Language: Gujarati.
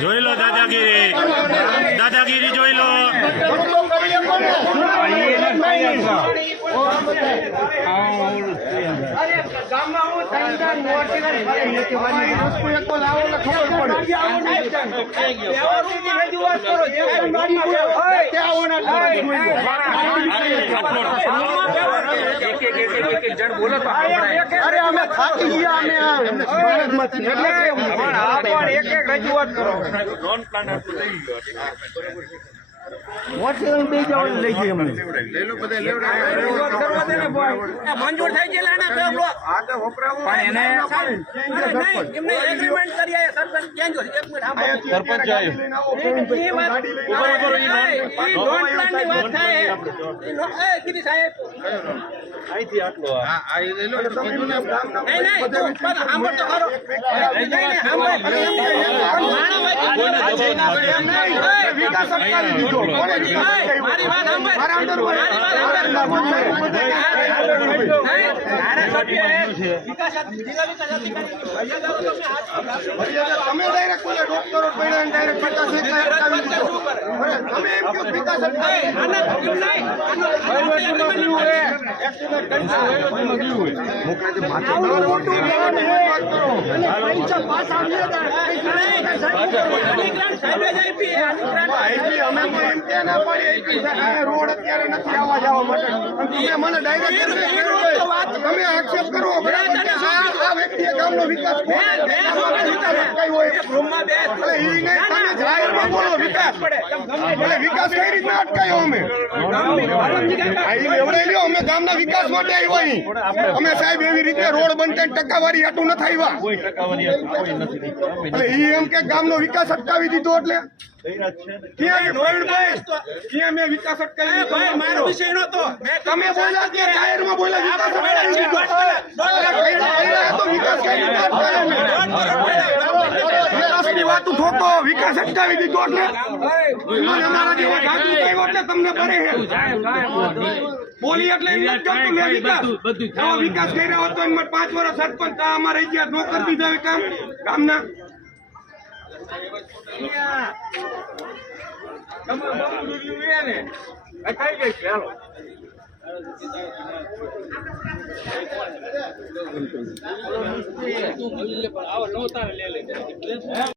જોઈ લો દાદાગીરી, દાદાગીરી જોઈ લો. અરે અમે થાકી ગયા, અમે એક રજૂઆત કરો. મંજૂર થઈ મારી વાત રોડ અત્યારે નથી આવવા જવા માટે તમે મને ડાયરેક્ટ તમે આક્ષેપ કરો આ વ્યક્તિએ ગામનો વિકાસ બોલો વિકાસ વિકાસ કઈ રીતના અટકાયો અમે એવડાવી અમે ગામના વિકાસ માટે આવ્યા અમે સાહેબ એવી રીતે રોડ બનતા ટકાવારી આટલું નથી આવ્યા એમ કે ગામનો વિકાસ અટકાવી દીધો એટલે ક્યાં મેં વિકાસ અટકાવી મારો વિષય નતો તમે બોલ્યા કે જાહેરમાં બોલ્યા વિકાસની વાત ઠોકો વિકાસ અટકાવી દીધો એટલે તમને ભરે બોલી એટલે વિકાસ કર્યો હતો 5 વર્ષ સરપંચ અમારે ગયા નો કરી દીધા કામ ગામના